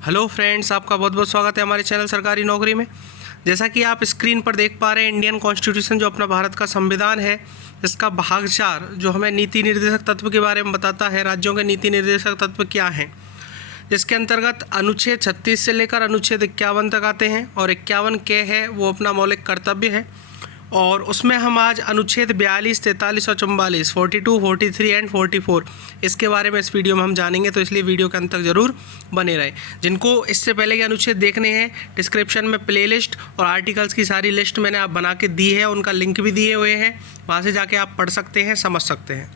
Hello friends, आपका बहुत बहुत स्वागत है हमारे चैनल सरकारी नौकरी में। जैसा कि आप स्क्रीन पर देख पा रहे हैं, इंडियन कॉन्स्टिट्यूशन जो अपना भारत का संविधान है, इसका भाग 4 जो हमें नीति निर्देशक तत्व के बारे में बताता है, राज्यों के नीति निर्देशक तत्व क्या हैं, जिसके अंतर्गत अनुच्छेद 36 से लेकर अनुच्छेद 51 तक आते हैं। और 51 के है वो अपना मौलिक कर्तव्य है, और उसमें हम आज अनुच्छेद 42, 43 और 44, 42, 43 एंड 44 इसके बारे में इस वीडियो में हम जानेंगे। तो इसलिए वीडियो के अंत तक ज़रूर बने रहें। जिनको इससे पहले के अनुच्छेद देखने हैं, डिस्क्रिप्शन में प्लेलिस्ट और आर्टिकल्स की सारी लिस्ट मैंने आप बना के दी है, उनका लिंक भी दिए हुए हैं, वहाँ से जाके आप पढ़ सकते हैं, समझ सकते हैं।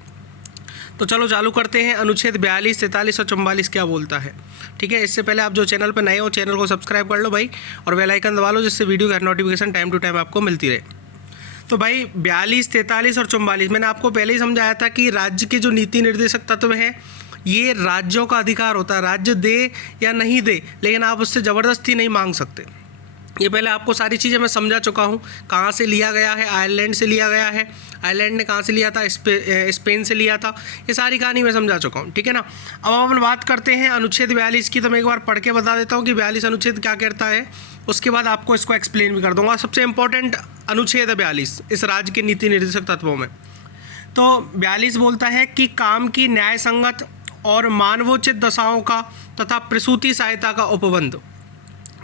तो चलो चालू करते हैं। अनुच्छेद 42, 43 और 44 क्या बोलता है, ठीक है। इससे पहले आप जो चैनल पर नए हो, चैनल को सब्सक्राइब कर लो भाई, और बेल आइकन दबा लो, जिससे वीडियो का नोटिफिकेशन टाइम टू टाइम आपको मिलती रहे। तो भाई 42, 43 और 44 मैंने आपको पहले ही समझाया था कि राज्य के जो नीति निर्देशक तत्व हैं, ये राज्यों का अधिकार होता है, राज्य दे या नहीं दे, लेकिन आप उससे ज़बरदस्ती नहीं मांग सकते। ये पहले आपको सारी चीज़ें मैं समझा चुका हूँ। कहाँ से लिया गया है, आयरलैंड से लिया गया है, आयरलैंड ने कहाँ से लिया था, स्पेन से लिया था, ये सारी कहानी मैं समझा चुका हूँ, ठीक है ना। अब हम बात करते हैं अनुच्छेद 42 की। तो मैं एक बार पढ़ के बता देता हूँ कि 42 अनुच्छेद क्या कहता है, उसके बाद आपको इसको एक्सप्लेन भी कर दूँगा। सबसे इंपॉर्टेंट अनुच्छेद है 42 इस राज्य के नीति निर्देशक तत्वों में। तो 42 बोलता है कि काम की न्याय संगत और मानवोचित दशाओं का तथा प्रसूति सहायता का उपबंध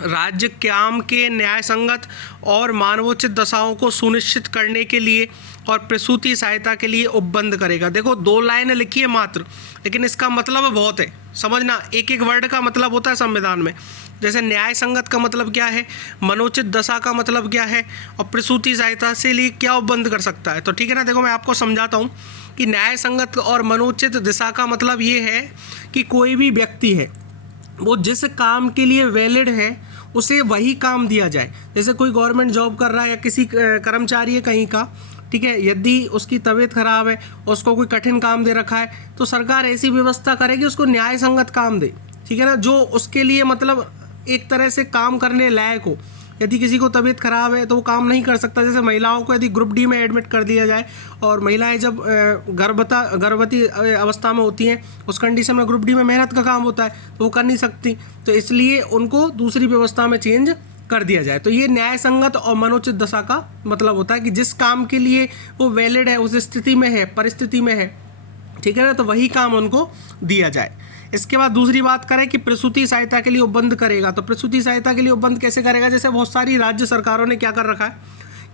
राज्य काम के न्याय संगत और मानवोचित दशाओं को सुनिश्चित करने के लिए और प्रसूति सहायता के लिए उपबंध करेगा। देखो 2 लाइन लिखी है मात्र, लेकिन इसका मतलब बहुत है, समझना। एक एक वर्ड का मतलब होता है संविधान में। जैसे न्याय संगत का मतलब क्या है, मनोचित दशा का मतलब क्या है, और प्रसूति सहायता से लिए क्या उपबंध कर सकता है। तो ठीक है ना, देखो मैं आपको समझाता हूँ कि न्याय संगत और मनोचित दिशा का मतलब ये है कि कोई भी व्यक्ति है, वो जिस काम के लिए वैलिड है उसे वही काम दिया जाए। जैसे कोई गवर्नमेंट जॉब कर रहा है या किसी कर्मचारी है कहीं का, ठीक है, यदि उसकी तबीयत खराब है और उसको कोई कठिन काम दे रखा है, तो सरकार ऐसी व्यवस्था करेगी उसको न्याय संगत काम दे, ठीक है ना, जो उसके लिए मतलब एक तरह से काम करने लायक हो। यदि किसी को तबीयत खराब है तो वो काम नहीं कर सकता। जैसे महिलाओं को यदि ग्रुप डी में एडमिट कर दिया जाए, और महिलाएं जब गर्भवती अवस्था में होती हैं, उस कंडीशन में ग्रुप डी में मेहनत का काम होता है, तो वो कर नहीं सकती, तो इसलिए उनको दूसरी व्यवस्था में चेंज कर दिया जाए। तो ये न्याय संगत और मनोचित दशा का मतलब होता है कि जिस काम के लिए वो वैलिड है, उस स्थिति में है, परिस्थिति में है, ठीक है ना, तो वही काम उनको दिया जाए। इसके बाद दूसरी बात करें कि प्रसूति सहायता के लिए उपबंध करेगा। तो प्रसूति सहायता के लिए उपबंध कैसे करेगा, जैसे बहुत सारी राज्य सरकारों ने क्या कर रखा है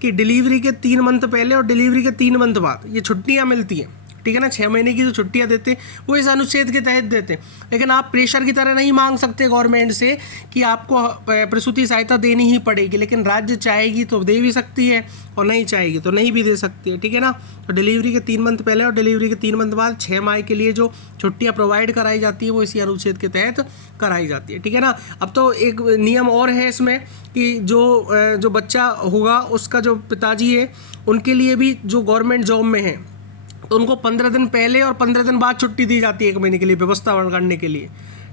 कि डिलीवरी के 3 मंथ पहले और डिलीवरी के 3 मंथ बाद ये छुट्टियां मिलती हैं, ठीक है ना। 6 महीने की जो छुट्टियां देते हैं वो इस अनुच्छेद के तहत देते हैं। लेकिन आप प्रेशर की तरह नहीं मांग सकते गवर्नमेंट से कि आपको प्रसूति सहायता देनी ही पड़ेगी, लेकिन राज्य चाहेगी तो दे भी सकती है और नहीं चाहेगी तो नहीं भी दे सकती है, ठीक है ना। तो डिलीवरी के 3 मंथ पहले और डिलीवरी के 3 मंथ बाद 6 माह के लिए जो छुट्टियां प्रोवाइड कराई जाती है वो इसी अनुच्छेद के तहत कराई जाती है, ठीक है ना। अब तो एक नियम और है इसमें कि जो बच्चा होगा उसका जो पिताजी है, उनके लिए भी जो गवर्नमेंट जॉब में है, तो उनको 15 दिन पहले और 15 दिन बाद छुट्टी दी जाती है 1 महीने के लिए व्यवस्था करने के लिए,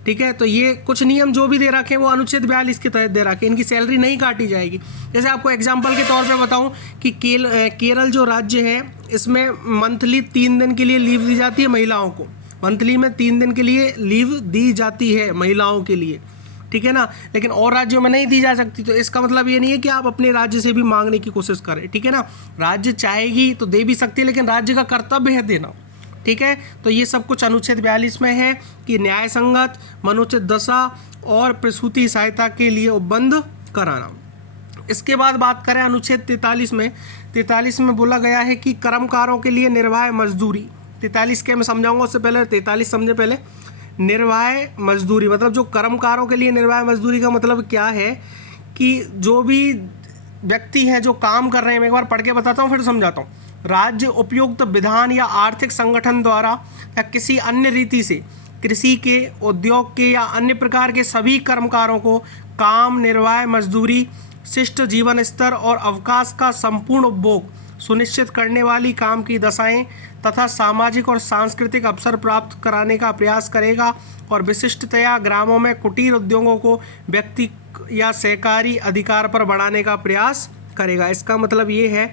ठीक है। तो ये कुछ नियम जो भी दे रखे हैं वो अनुच्छेद 42 के तहत दे रखे हैं। इनकी सैलरी नहीं काटी जाएगी। जैसे आपको एग्जांपल के तौर पे बताऊं कि केरल जो राज्य है, इसमें मंथली 3 दिन के लिए लीव दी जाती है महिलाओं को। मंथली में 3 दिन के लिए लीव दी जाती है महिलाओं के लिए, ठीक है ना, लेकिन और राज्यों में नहीं दी जा सकती। तो इसका मतलब ये नहीं है कि आप अपने राज्य से भी मांगने की कोशिश करें, ठीक है ना। राज्य चाहेगी तो दे भी सकती है, लेकिन राज्य का कर्तव्य है देना, ठीक है। तो ये सब कुछ अनुच्छेद 42 में है कि न्याय संगत, मनोचित दशा और प्रसूति सहायता के लिए उपबंध कराना। इसके बाद बात करें अनुच्छेद 43 में। 43 में बोला गया है कि कर्मकारों के लिए निर्वाह मजदूरी। 43 के मैं समझाऊंगा, उससे पहले 43 समझे पहले। निर्वाह मजदूरी मतलब जो कर्मकारों के लिए निर्वाह मजदूरी का मतलब क्या है कि जो भी व्यक्ति हैं जो काम कर रहे हैं, मैं एक बार पढ़ के बताता हूँ फिर समझाता हूँ। राज्य उपयुक्त विधान या आर्थिक संगठन द्वारा या किसी अन्य रीति से कृषि के, उद्योग के या अन्य प्रकार के सभी कर्मकारों को काम, निर्वाह मजदूरी, शिष्ट जीवन स्तर और अवकाश का संपूर्ण उपभोग सुनिश्चित करने वाली काम की दशाएं तथा सामाजिक और सांस्कृतिक अवसर प्राप्त कराने का प्रयास करेगा, और विशिष्टतया ग्रामों में कुटीर उद्योगों को व्यक्ति या सहकारी अधिकार पर बढ़ाने का प्रयास करेगा। इसका मतलब ये है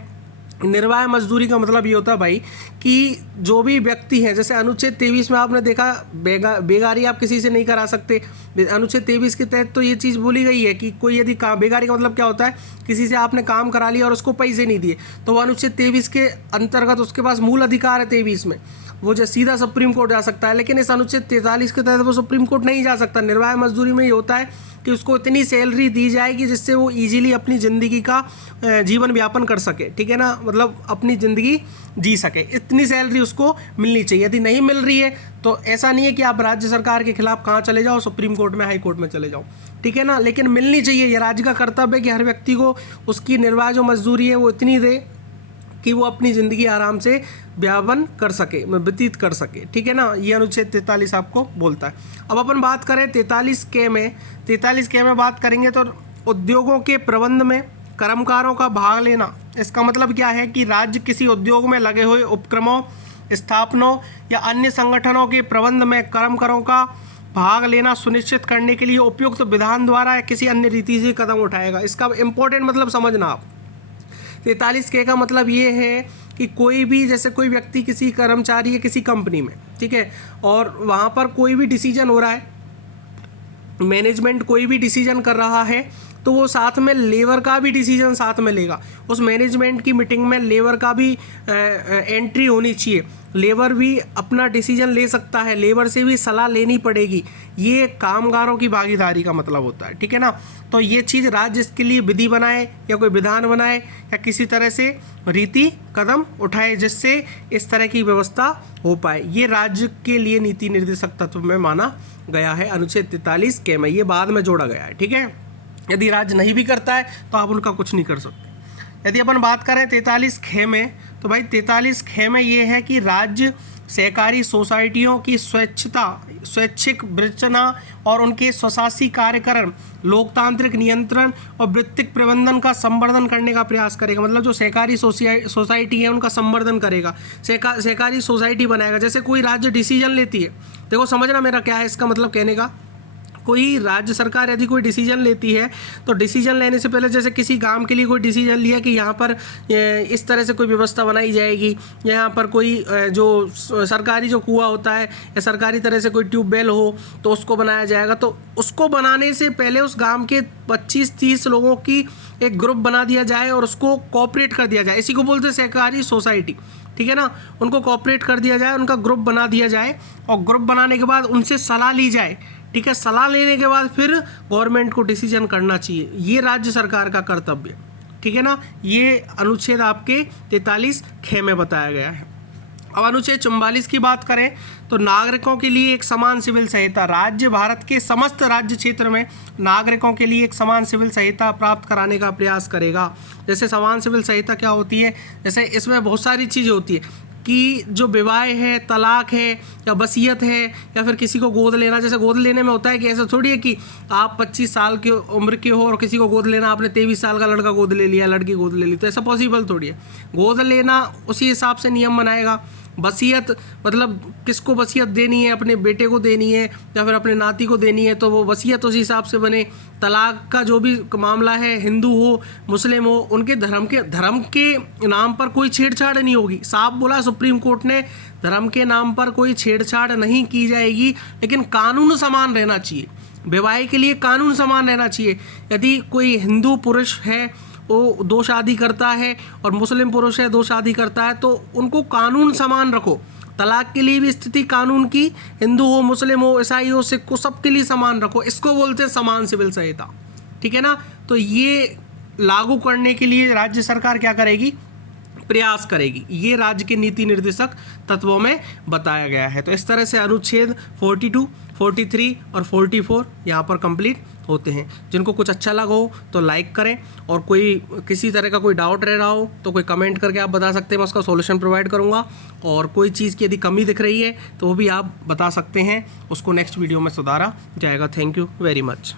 निर्वाह मजदूरी का मतलब ये होता है भाई कि जो भी व्यक्ति हैं, जैसे अनुच्छेद 23 में आपने देखा बेगारी आप किसी से नहीं करा सकते। अनुच्छेद 23 के तहत तो ये चीज़ बोली गई है कि कोई यदि काम, बेगारी का मतलब क्या होता है, किसी से आपने काम करा लिया और उसको पैसे नहीं दिए, तो वो अनुच्छेद 23 के अंतर्गत उसके पास मूल अधिकार है 23 में, वो जो सीधा सुप्रीम कोर्ट जा सकता है। लेकिन इस अनुच्छेद 43 के तहत वो सुप्रीम कोर्ट नहीं जा सकता। निर्वाह मजदूरी में ये होता है कि उसको इतनी सैलरी दी जाएगी जिससे वो इजीली अपनी ज़िंदगी का जीवन व्यापन कर सके, ठीक है ना, मतलब अपनी ज़िंदगी जी सके, इतनी सैलरी उसको मिलनी चाहिए। यदि नहीं मिल रही है तो ऐसा नहीं है कि आप राज्य सरकार के खिलाफ कहाँ चले जाओ, सुप्रीम कोर्ट में, हाई कोर्ट में चले जाओ, ठीक है ना, लेकिन मिलनी चाहिए। ये राज्य का कर्तव्य है कि हर व्यक्ति को उसकी निर्वाह जो मजदूरी है वो इतनी दे कि वो अपनी ज़िंदगी आराम से व्यापन कर सके, व्यतीत कर सके, ठीक है ना। ये अनुच्छेद 43 आपको बोलता है। अब अपन बात करें 43 के में बात करेंगे तो उद्योगों के प्रबंध में कर्मकारों का भाग लेना। इसका मतलब क्या है कि राज्य किसी उद्योग में लगे हुए उपक्रमों, स्थापनों या अन्य संगठनों के प्रबंध में कर्मकारों का भाग लेना सुनिश्चित करने के लिए उपयुक्त विधान द्वारा या किसी अन्य रीति से कदम उठाएगा। इसका इम्पोर्टेंट मतलब समझना आप। 43 के का मतलब ये है कि कोई भी, जैसे कोई व्यक्ति किसी कर्मचारी है किसी कंपनी में, ठीक है, और वहाँ पर कोई भी डिसीजन हो रहा है, मैनेजमेंट कोई भी डिसीजन कर रहा है, तो वो साथ में लेबर का भी डिसीजन साथ में लेगा। उस मैनेजमेंट की मीटिंग में लेबर का भी एंट्री होनी चाहिए। लेबर भी अपना डिसीजन ले सकता है, लेबर से भी सलाह लेनी पड़ेगी। ये कामगारों की भागीदारी का मतलब होता है, ठीक है ना। तो ये चीज़ राज्य इसके लिए विधि बनाए या कोई विधान बनाए या किसी तरह से रीति कदम उठाए जिससे इस तरह की व्यवस्था हो पाए। ये राज्य के लिए नीति निर्देशक तत्व में माना गया है अनुच्छेद 43 के में। ये बाद में जोड़ा गया है, ठीक है। यदि राज्य नहीं भी करता है तो आप उनका कुछ नहीं कर सकते। यदि अपन बात करें 43 ख में, तो भाई 43 ख में ये है कि राज्य सहकारी सोसाइटियों की स्वैच्छिक विरचना और उनके स्वशासी कार्यकरण, लोकतांत्रिक नियंत्रण और वृत्तिक प्रबंधन का संवर्धन करने का प्रयास करेगा। मतलब जो सहकारी सोसाइटी है उनका संवर्धन करेगा, सहकारी सोसाइटी बनाएगा। जैसे कोई राज्य डिसीजन लेती है, देखो समझना मेरा क्या है इसका मतलब कहने का। कोई राज्य सरकार यदि कोई डिसीजन लेती है तो डिसीजन लेने से पहले, जैसे किसी गांव के लिए कोई डिसीजन लिया कि यहाँ पर इस तरह से कोई व्यवस्था बनाई जाएगी, यहाँ पर कोई जो सरकारी जो कुआं होता है या सरकारी तरह से कोई ट्यूबवेल हो तो उसको बनाया जाएगा। तो उसको बनाने से पहले उस गांव के 25-30 लोगों की एक ग्रुप बना दिया जाए और उसको कोऑपरेट कर दिया जाए। इसी को बोलते हैं सहकारी सोसाइटी, ठीक है ना। उनको कोऑपरेट कर दिया जाए, उनका ग्रुप बना दिया जाए और ग्रुप बनाने के बाद उनसे सलाह ली जाए, ठीक है। सलाह लेने के बाद फिर गवर्नमेंट को डिसीजन करना चाहिए। ये राज्य सरकार का कर्तव्य, ठीक है ना। ये अनुच्छेद आपके 43 ख में बताया गया है। अब अनुच्छेद 44 की बात करें तो नागरिकों के लिए एक समान सिविल संहिता। राज्य भारत के समस्त राज्य क्षेत्र में नागरिकों के लिए एक समान सिविल संहिता प्राप्त कराने का प्रयास करेगा। जैसे समान सिविल संहिता क्या होती है, जैसे इसमें बहुत सारी चीज़ें होती है कि जो विवाह है, तलाक है या वसीयत है या फिर किसी को गोद लेना। जैसे गोद लेने में होता है कि ऐसा थोड़ी है कि आप 25 साल की उम्र के हो और किसी को गोद लेना, आपने 23 साल का लड़का गोद ले लिया, लड़की गोद ले ली, तो ऐसा पॉसिबल थोड़ी है। गोद लेना उसी हिसाब से नियम बनाएगा। वसीयत मतलब किसको वसीयत देनी है, अपने बेटे को देनी है या फिर अपने नाती को देनी है, तो वो वसीयत उसी हिसाब से बने। तलाक का जो भी मामला है, हिंदू हो मुस्लिम हो, उनके धर्म के नाम पर कोई छेड़छाड़ नहीं होगी। साफ बोला सुप्रीम कोर्ट ने, धर्म के नाम पर कोई छेड़छाड़ नहीं की जाएगी, लेकिन कानून समान रहना चाहिए। विवाह के लिए कानून समान रहना चाहिए। यदि कोई हिंदू पुरुष है वो 2 शादी करता है और मुस्लिम पुरुष है 2 शादी करता है, तो उनको कानून समान रखो। तलाक के लिए भी स्थिति कानून की, हिंदू हो मुस्लिम हो ईसाई हो सिख को, सबके लिए समान रखो। इसको बोलते हैं समान सिविल संहिता, ठीक है ना। तो ये लागू करने के लिए राज्य सरकार क्या करेगी, प्रयास करेगी। ये राज्य के नीति निर्देशक तत्वों में बताया गया है। तो इस तरह से अनुच्छेद 42, 43 और 44 यहाँ पर कंप्लीट होते हैं। जिनको कुछ अच्छा लगा हो तो लाइक करें, और कोई किसी तरह का कोई डाउट रह रहा हो तो कोई कमेंट करके आप बता सकते हैं, मैं उसका सॉल्यूशन प्रोवाइड करूँगा। और कोई चीज़ की यदि कमी दिख रही है तो वो भी आप बता सकते हैं, उसको नेक्स्ट वीडियो में सुधारा जाएगा। Thank you very much.